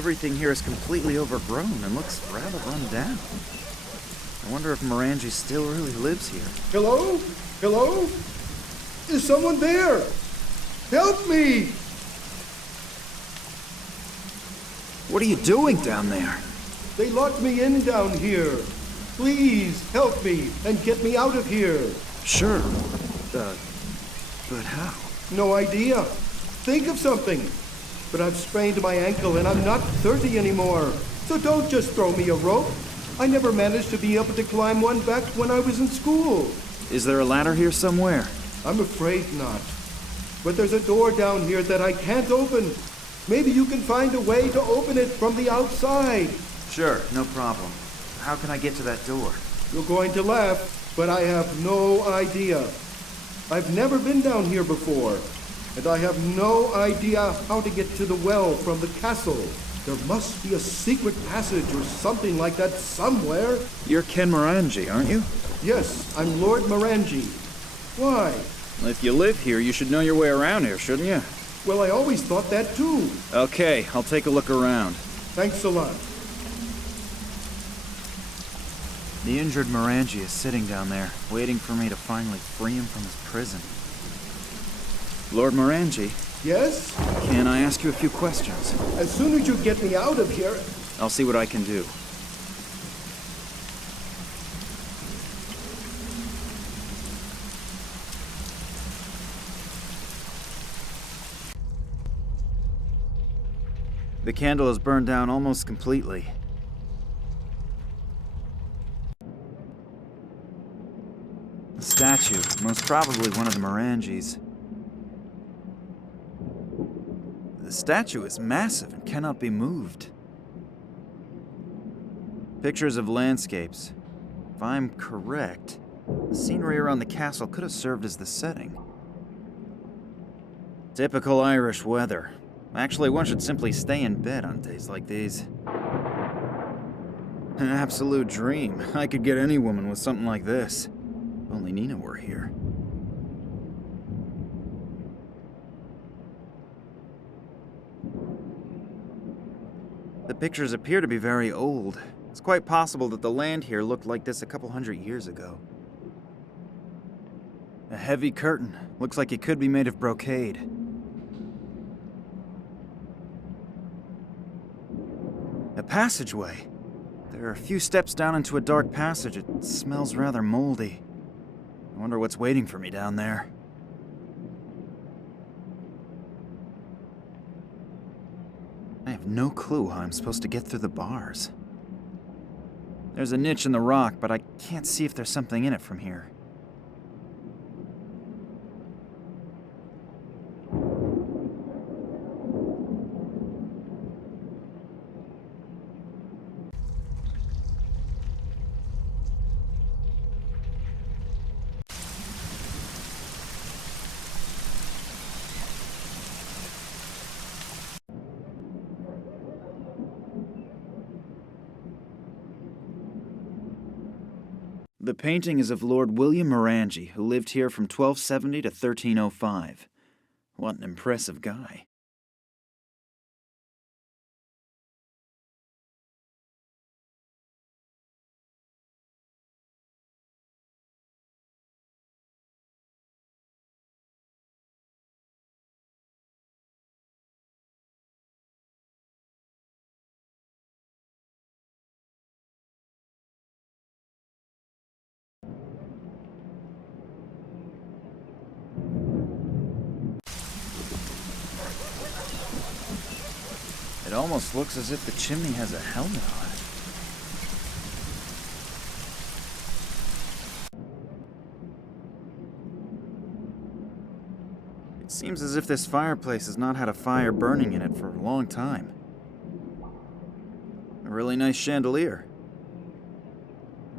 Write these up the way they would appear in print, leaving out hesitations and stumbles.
Everything here is completely overgrown and looks rather run down. I wonder if Morangie still really lives here. Hello? Hello? Is someone there? Help me! What are you doing down there? They locked me in down here. Please help me and get me out of here. Sure. But how? No idea. Think of something. But I've sprained my ankle and I'm not 30 anymore. So don't just throw me a rope. I never managed to be able to climb one back when I was in school. Is there a ladder here somewhere? I'm afraid not. But there's a door down here that I can't open. Maybe you can find a way to open it from the outside. Sure, no problem. How can I get to that door? You're going to laugh, but I have no idea. I've never been down here before, and I have no idea how to get to the well from the castle. There must be a secret passage or something like that somewhere. You're Ken Morangie, aren't you? Yes, I'm Lord Morangie. Why? Well, if you live here, you should know your way around here, shouldn't you? Well, I always thought that too. Okay, I'll take a look around. Thanks a lot. The injured Morangie is sitting down there, waiting for me to finally free him from his prison. Lord Morangie? Yes? Can I ask you a few questions? As soon as you get me out of here... I'll see what I can do. The candle is burned down almost completely. The statue, most probably one of the Morangies. The statue is massive and cannot be moved. Pictures of landscapes. If I'm correct, the scenery around the castle could have served as the setting. Typical Irish weather. Actually, one should simply stay in bed on days like these. An absolute dream. I could get any woman with something like this. If only Nina were here. The pictures appear to be very old. It's quite possible that the land here looked like this a couple hundred years ago. A heavy curtain. Looks like it could be made of brocade. A passageway. There are a few steps down into a dark passage. It smells rather moldy. I wonder what's waiting for me down there. I have no clue how I'm supposed to get through the bars. There's a niche in the rock, but I can't see if there's something in it from here. The painting is of Lord William Morangie, who lived here from 1270 to 1305. What an impressive guy. It almost looks as if the chimney has a helmet on it. It seems as if this fireplace has not had a fire burning in it for a long time. A really nice chandelier.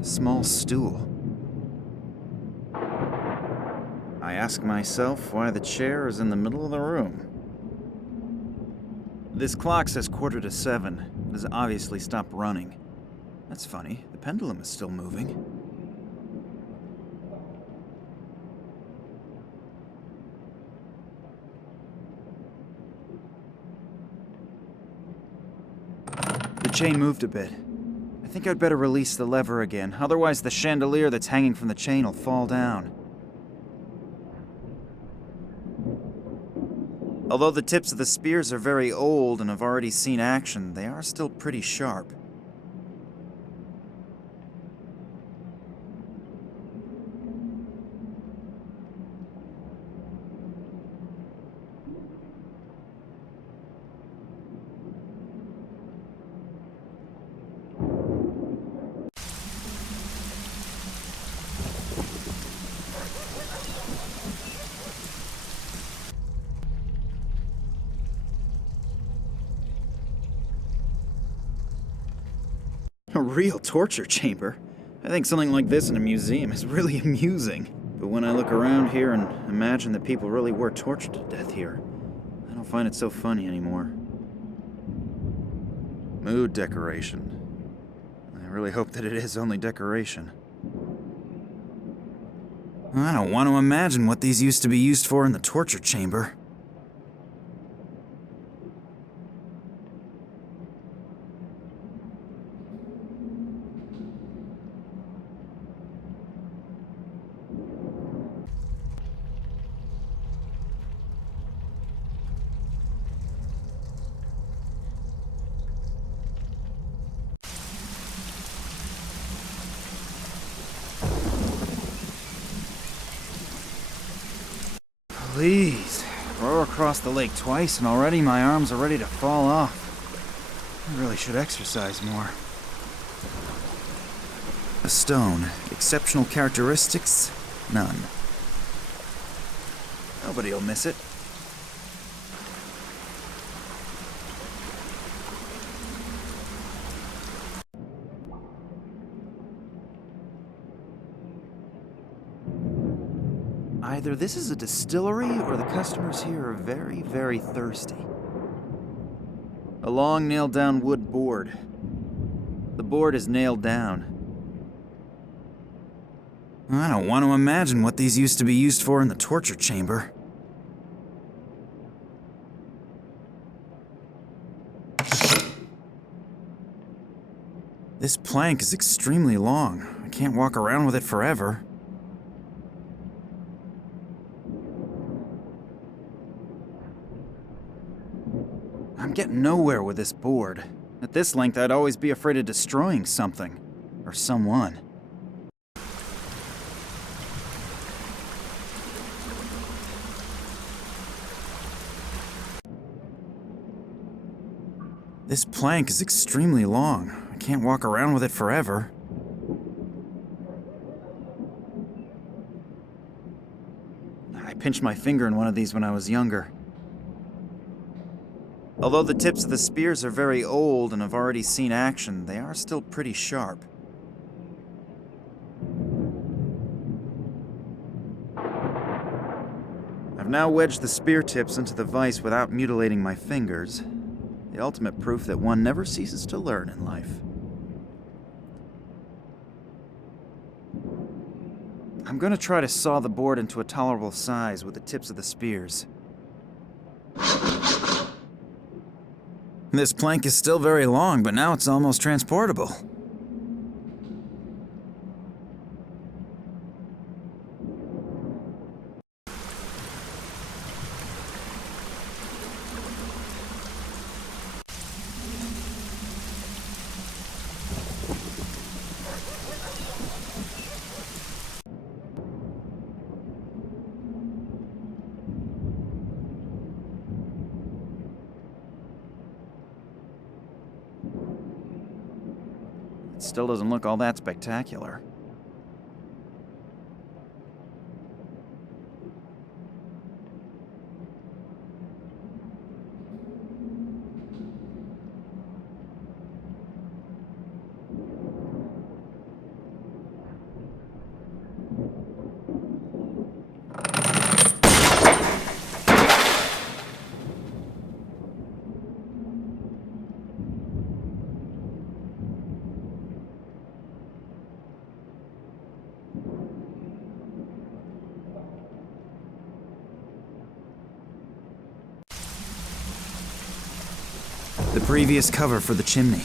A small stool. I ask myself why the chair is in the middle of the room. This clock says 7:15. It has obviously stopped running. That's funny. The pendulum is still moving. chain moved a bit. I think I'd better release the lever again, otherwise the chandelier that's hanging from the chain will fall down. Although the tips of the spears are very old and have already seen action, they are still pretty sharp. A real torture chamber? I think something like this in a museum is really amusing. But when I look around here and imagine that people really were tortured to death here, I don't find it so funny anymore. Mood decoration. I really hope that it is only decoration. I don't want to imagine what these used to be used for in the torture chamber. Please, row across the lake twice and already my arms are ready to fall off. I really should exercise more. A stone. Exceptional characteristics? None. Nobody'll miss it. Either this is a distillery or the customers here are very, very thirsty. A long nailed-down wood board. The board is nailed down. I don't want to imagine what these used to be used for in the torture chamber. This plank is extremely long. I can't walk around with it forever. I'm getting nowhere with this board. At this length, I'd always be afraid of destroying something. Or someone. This plank is extremely long. I can't walk around with it forever. I pinched my finger in one of these when I was younger. Although the tips of the spears are very old and have already seen action, they are still pretty sharp. I've now wedged the spear tips into the vise without mutilating my fingers. The ultimate proof that one never ceases to learn in life. I'm going to try to saw the board into a tolerable size with the tips of the spears. This plank is still very long, but now it's almost transportable. Still doesn't look all that spectacular. The previous cover for the chimney.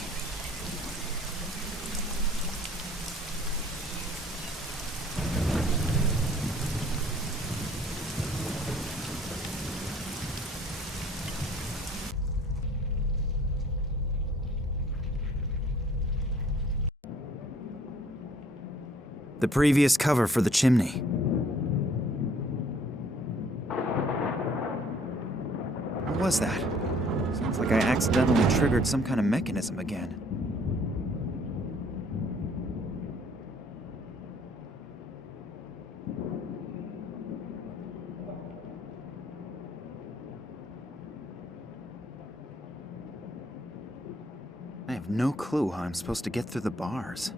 The previous cover for the chimney. What was that? Sounds like I accidentally triggered some kind of mechanism again. I have no clue how I'm supposed to get through the bars.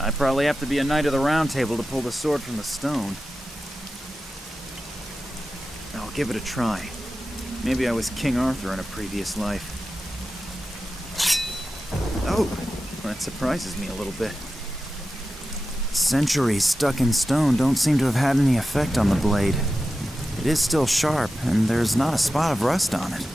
I probably have to be a Knight of the Round Table to pull the sword from the stone. I'll give it a try. Maybe I was King Arthur in a previous life. Oh, that surprises me a little bit. Centuries stuck in stone don't seem to have had any effect on the blade. It is still sharp, and there's not a spot of rust on it.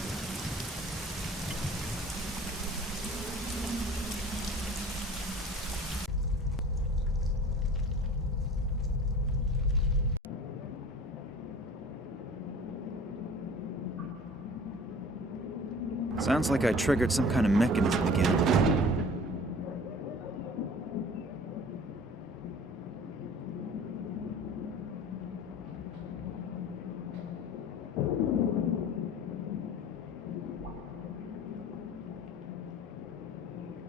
Sounds like I triggered some kind of mechanism again.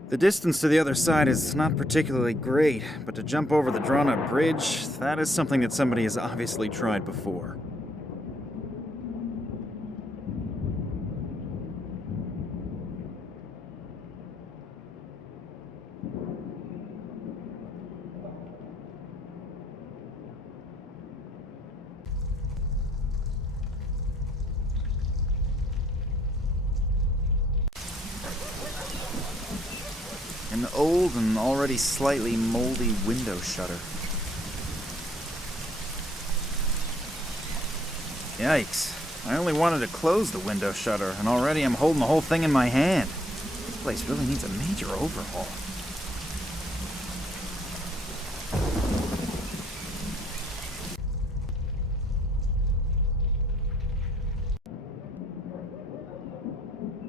The distance to the other side is not particularly great, but to jump over the drawn-up bridge, that is something that somebody has obviously tried before. An old and already slightly moldy window shutter. Yikes. I only wanted to close the window shutter, and already I'm holding the whole thing in my hand. This place really needs a major overhaul.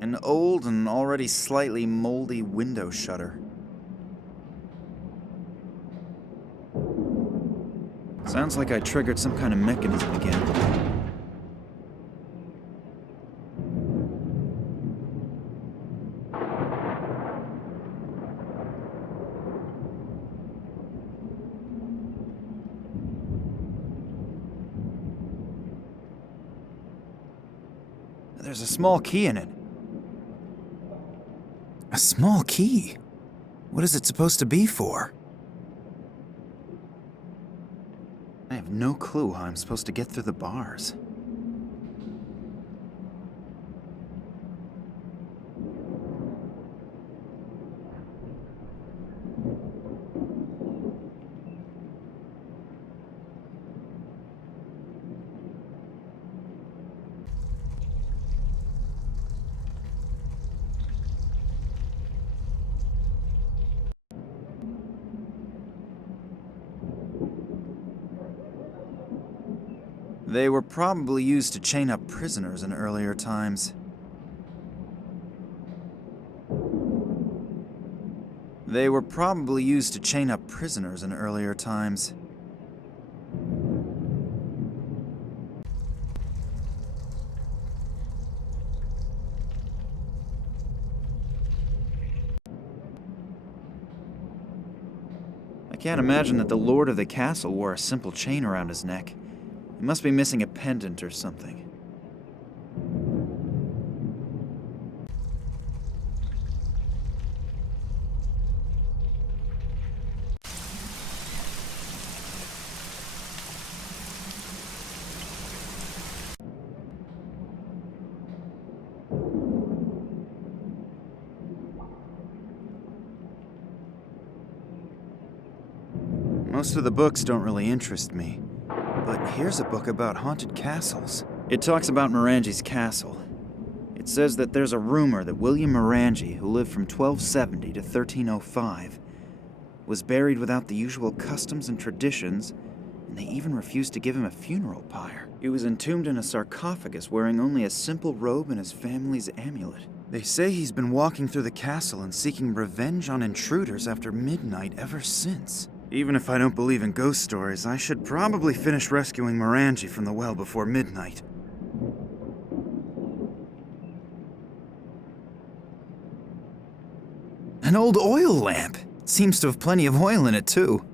An old and already slightly moldy window shutter. Sounds like I triggered some kind of mechanism again. There's a small key in it. A small key? What is it supposed to be for? I have no clue how I'm supposed to get through the bars. They were probably used to chain up prisoners in earlier times. They were probably used to chain up prisoners in earlier times. I can't imagine that the lord of the castle wore a simple chain around his neck. He must be missing a pendant or something. Most of the books don't really interest me. But here's a book about haunted castles. It talks about Morangie's castle. It says that there's a rumor that William Morangie, who lived from 1270 to 1305, was buried without the usual customs and traditions, and they even refused to give him a funeral pyre. He was entombed in a sarcophagus wearing only a simple robe and his family's amulet. They say he's been walking through the castle and seeking revenge on intruders after midnight ever since. Even if I don't believe in ghost stories, I should probably finish rescuing Morangie from the well before midnight. An old oil lamp! It seems to have plenty of oil in it, too.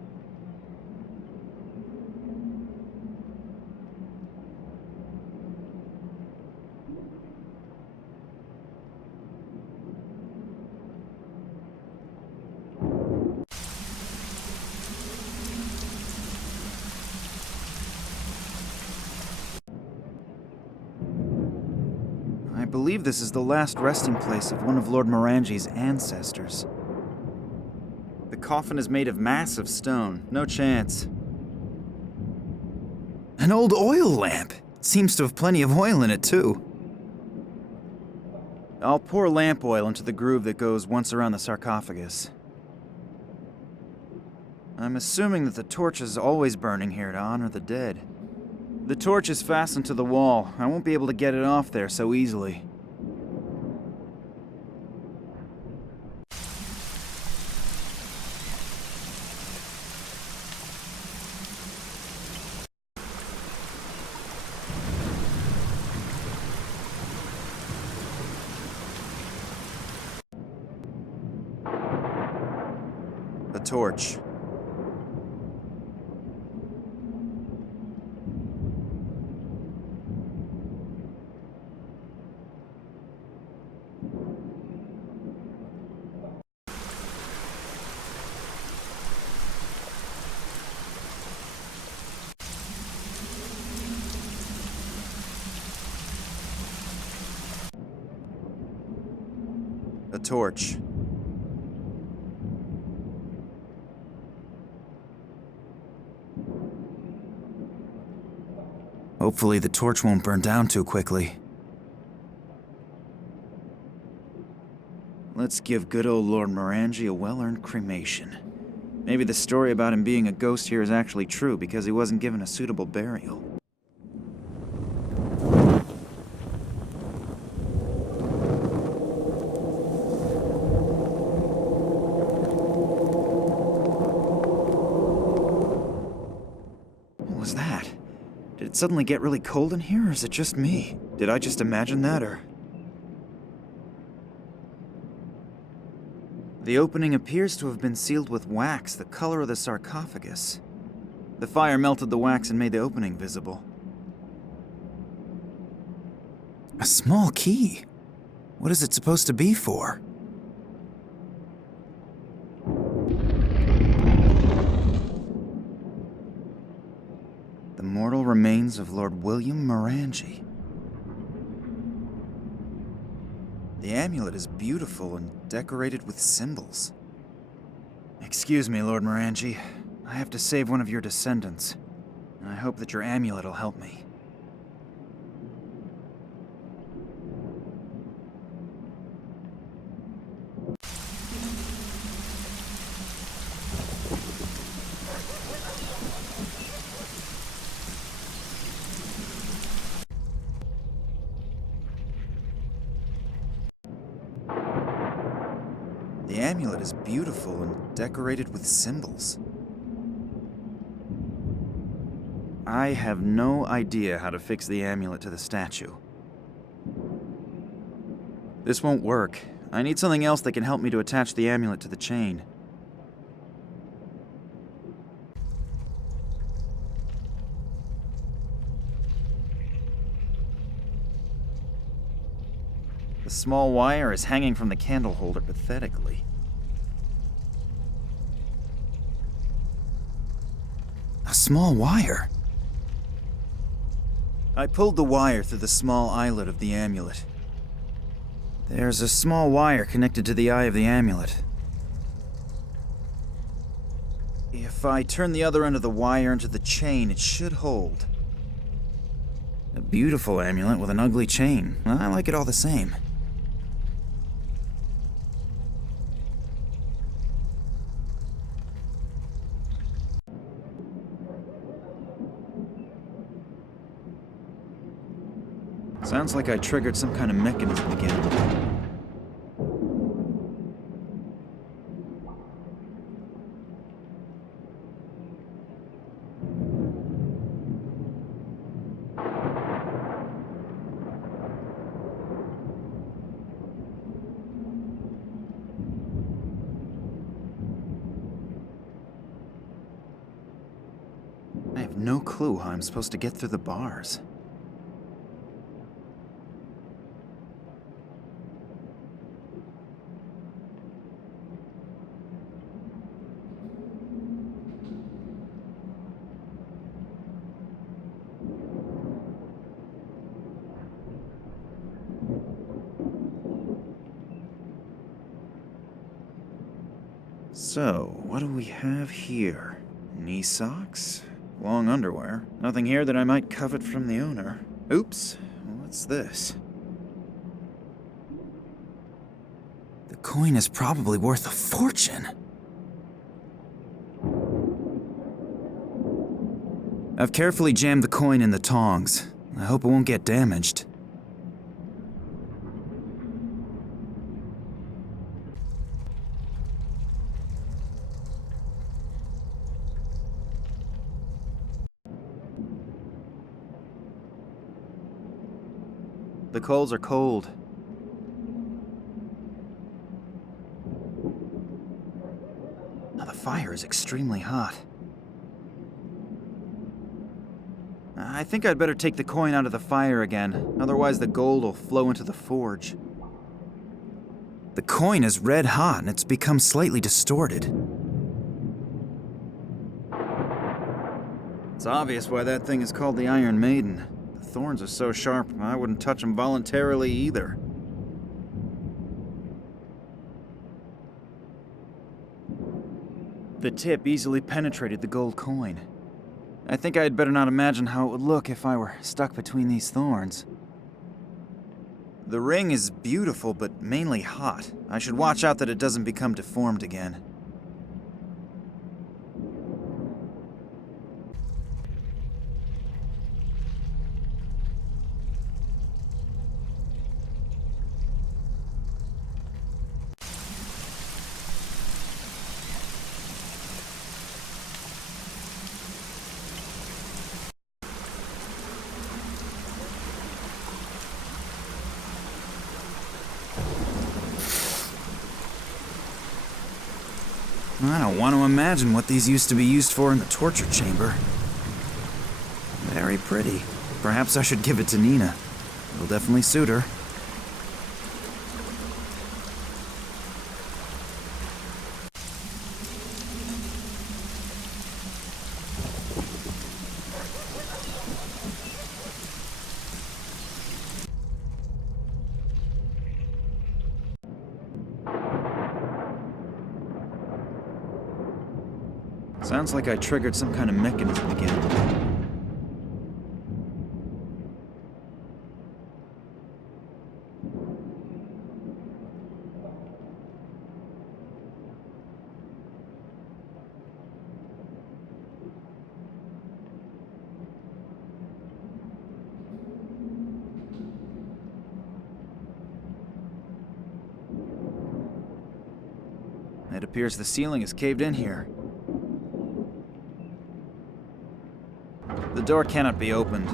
I believe this is the last resting place of one of Lord Morangie's ancestors. The coffin is made of massive stone. No chance. An old oil lamp! It seems to have plenty of oil in it, too. I'll pour lamp oil into the groove that goes once around the sarcophagus. I'm assuming that the torch is always burning here to honor the dead. The torch is fastened to the wall. I won't be able to get it off there so easily. A torch. A torch. Hopefully the torch won't burn down too quickly. Let's give good old Lord Morangie a well-earned cremation. Maybe the story about him being a ghost here is actually true because he wasn't given a suitable burial. What was that? Did it suddenly get really cold in here, or is it just me? Did I just imagine that, or... The opening appears to have been sealed with wax, the color of the sarcophagus. The fire melted the wax and made the opening visible. A small key? What is it supposed to be for? The mortal remains of Lord William Morangie. The amulet is beautiful and decorated with symbols. Excuse me, Lord Morangie. I have to save one of your descendants, and I hope that your amulet will help me. The amulet is beautiful and decorated with symbols. I have no idea how to fix the amulet to the statue. This won't work. I need something else that can help me to attach the amulet to the chain. The small wire is hanging from the candle holder pathetically. A small wire? I pulled the wire through the small eyelet of the amulet. There's a small wire connected to the eye of the amulet. If I turn the other end of the wire into the chain, it should hold. A beautiful amulet with an ugly chain. I like it all the same. Sounds like I triggered some kind of mechanism again. I have no clue how I'm supposed to get through the bars. So, what do we have here? Knee socks? Long underwear? Nothing here that I might covet from the owner. Oops, what's this? The coin is probably worth a fortune. I've carefully jammed the coin in the tongs. I hope it won't get damaged. The coals are cold. Now the fire is extremely hot. I think I'd better take the coin out of the fire again, otherwise the gold will flow into the forge. The coin is red hot and it's become slightly distorted. It's obvious why that thing is called the Iron Maiden. The thorns are so sharp, I wouldn't touch them voluntarily either. The tip easily penetrated the gold coin. I think I'd better not imagine how it would look if I were stuck between these thorns. The ring is beautiful, but mainly hot. I should watch out that it doesn't become deformed again. I don't want to imagine what these used to be used for in the torture chamber. Very pretty. Perhaps I should give it to Nina. It'll definitely suit her. Sounds like I triggered some kind of mechanism again. It appears the ceiling is caved in here. The door cannot be opened.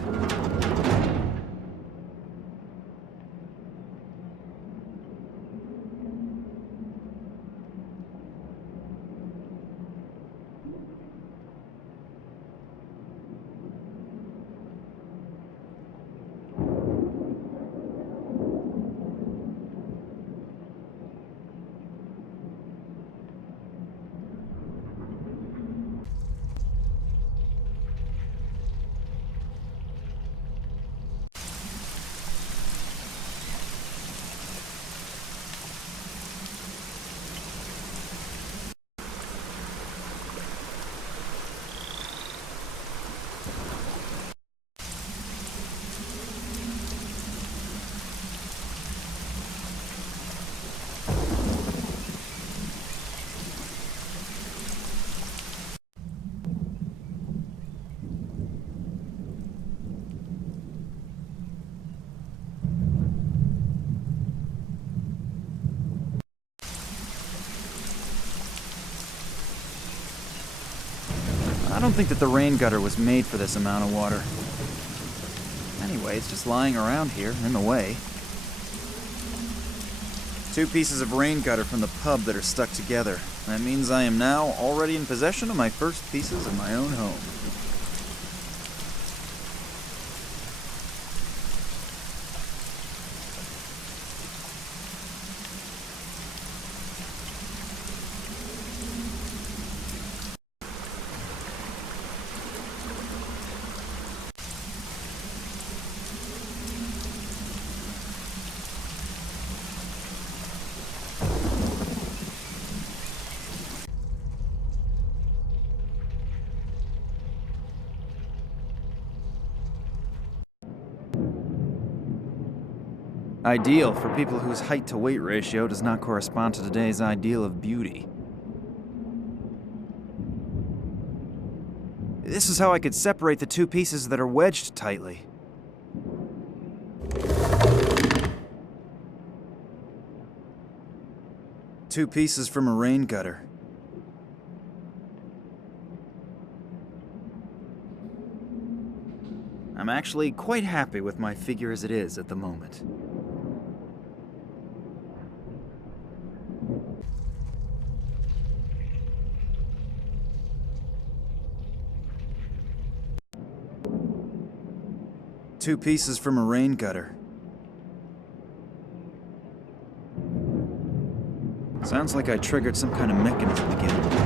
think that the rain gutter was made for this amount of water. Anyway, it's just lying around here, in the way. 2 pieces of rain gutter from the pub that are stuck together. That means I am now already in possession of my first pieces of my own home. Ideal for people whose height-to-weight ratio does not correspond to today's ideal of beauty. This is how I could separate the 2 pieces that are wedged tightly. Two pieces from a rain gutter. I'm actually quite happy with my figure as it is at the moment. Two pieces from a rain gutter. Sounds like I triggered some kind of mechanism again.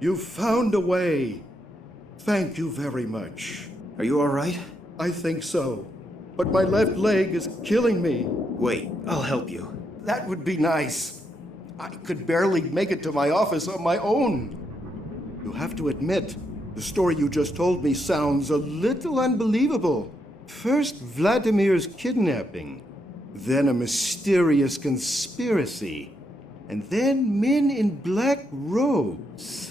You found a way. Thank you very much. Are you alright? I think so. But my left leg is killing me. Wait, I'll help you. That would be nice. I could barely make it to my office on my own. You have to admit, the story you just told me sounds a little unbelievable. First Vladimir's kidnapping, then a mysterious conspiracy, and then men in black robes.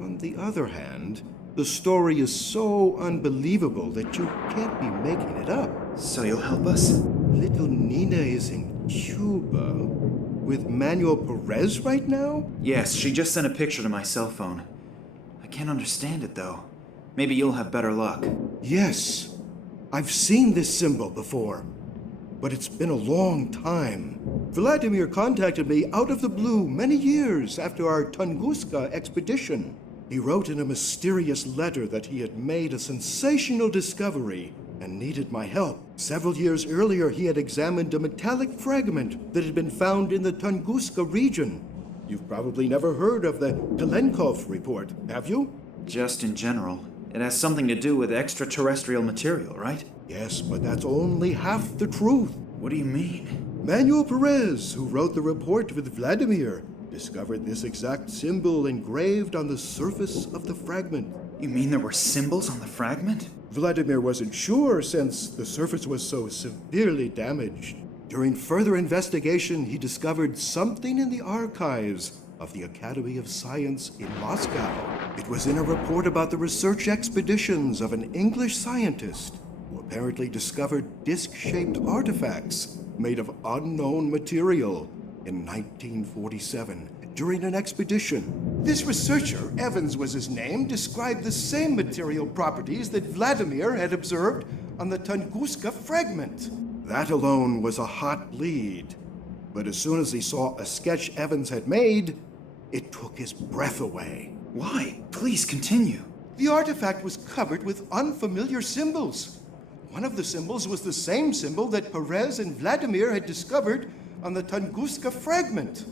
On the other hand, the story is so unbelievable that you can't be making it up. So you'll help us? Little Nina is in Cuba with Manuel Perez right now? Yes, she just sent a picture to my cell phone. I can't understand it, though. Maybe you'll have better luck. Yes, I've seen this symbol before, but it's been a long time. Vladimir contacted me out of the blue many years after our Tunguska expedition. He wrote in a mysterious letter that he had made a sensational discovery and needed my help. Several years earlier, he had examined a metallic fragment that had been found in the Tunguska region. You've probably never heard of the Kalenkov report, have you? Just in general. It has something to do with extraterrestrial material, right? Yes, but that's only half the truth. What do you mean? Manuel Perez, who wrote the report with Vladimir, discovered this exact symbol engraved on the surface of the fragment. You mean there were symbols on the fragment? Vladimir wasn't sure since the surface was so severely damaged. During further investigation, he discovered something in the archives of the Academy of Science in Moscow. It was in a report about the research expeditions of an English scientist who apparently discovered disc-shaped artifacts made of unknown material in 1947 during an expedition. This researcher, Evans was his name, described the same material properties that Vladimir had observed on the Tunguska fragment. That alone was a hot lead. But as soon as he saw a sketch Evans had made, it took his breath away. Why? Please continue. The artifact was covered with unfamiliar symbols. One of the symbols was the same symbol that Perez and Vladimir had discovered on the Tunguska fragment.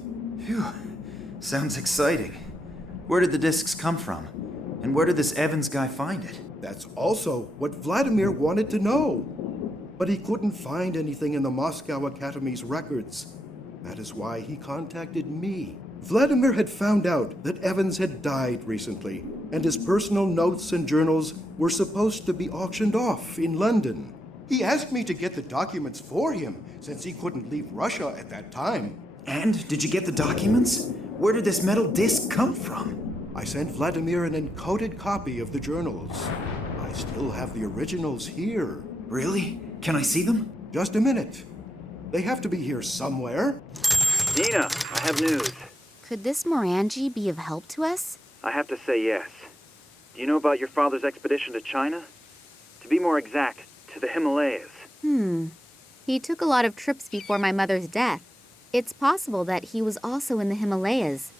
Phew. Sounds exciting. Where did the discs come from? And where did this Evans guy find it? That's also what Vladimir wanted to know. But he couldn't find anything in the Moscow Academy's records. That is why he contacted me. Vladimir had found out that Evans had died recently, and his personal notes and journals were supposed to be auctioned off in London. He asked me to get the documents for him, since he couldn't leave Russia at that time. And did you get the documents? Where did this metal disc come from? I sent Vladimir an encoded copy of the journals. I still have the originals here. Really? Can I see them? Just a minute. They have to be here somewhere. Nina, I have news. Could this Morangie be of help to us? I have to say yes. Do you know about your father's expedition to China? To be more exact, to the Himalayas. He took a lot of trips before my mother's death. It's possible that he was also in the Himalayas.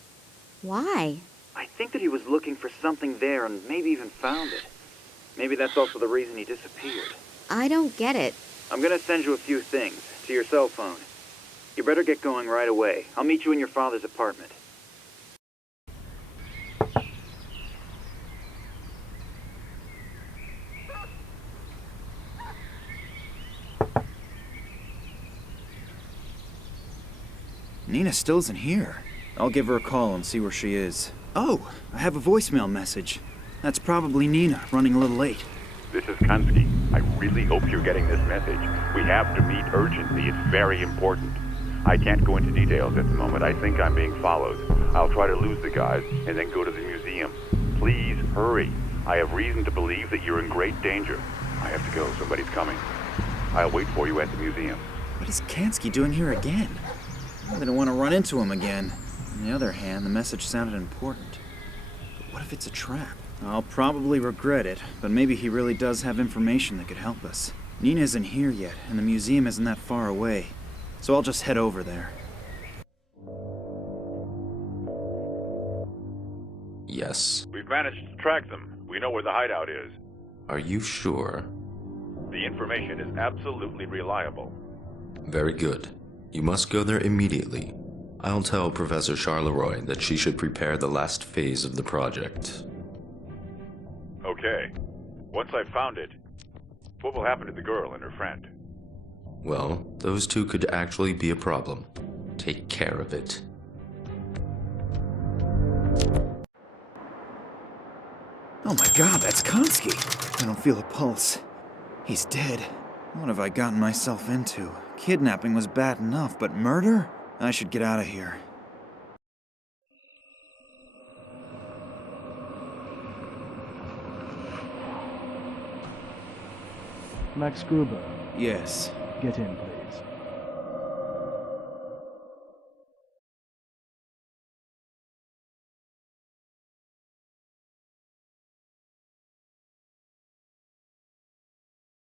Why? I think that he was looking for something there and maybe even found it. Maybe that's also the reason he disappeared. I don't get it. I'm gonna send you a few things to your cell phone. You better get going right away. I'll meet you in your father's apartment. Nina still isn't here. I'll give her a call and see where she is. Oh, I have a voicemail message. That's probably Nina, running a little late. This is Kunsky. I really hope you're getting this message. We have to meet urgently. It's very important. I can't go into details at the moment. I think I'm being followed. I'll try to lose the guys and then go to the museum. Please hurry. I have reason to believe that you're in great danger. I have to go. Somebody's coming. I'll wait for you at the museum. What is Kansky doing here again? I didn't want to run into him again. On the other hand, the message sounded important. But what if it's a trap? I'll probably regret it, but maybe he really does have information that could help us. Nina isn't here yet, and the museum isn't that far away. So I'll just head over there. Yes. We've managed to track them. We know where the hideout is. Are you sure? The information is absolutely reliable. Very good. You must go there immediately. I'll tell Professor Charleroi that she should prepare the last phase of the project. Okay. Once I've found it, what will happen to the girl and her friend? Well, those two could actually be a problem. Take care of it. Oh my god, that's Kansky! I don't feel a pulse. He's dead. What have I gotten myself into? Kidnapping was bad enough, but murder? I should get out of here. Max Gruber, Yes. get in, please.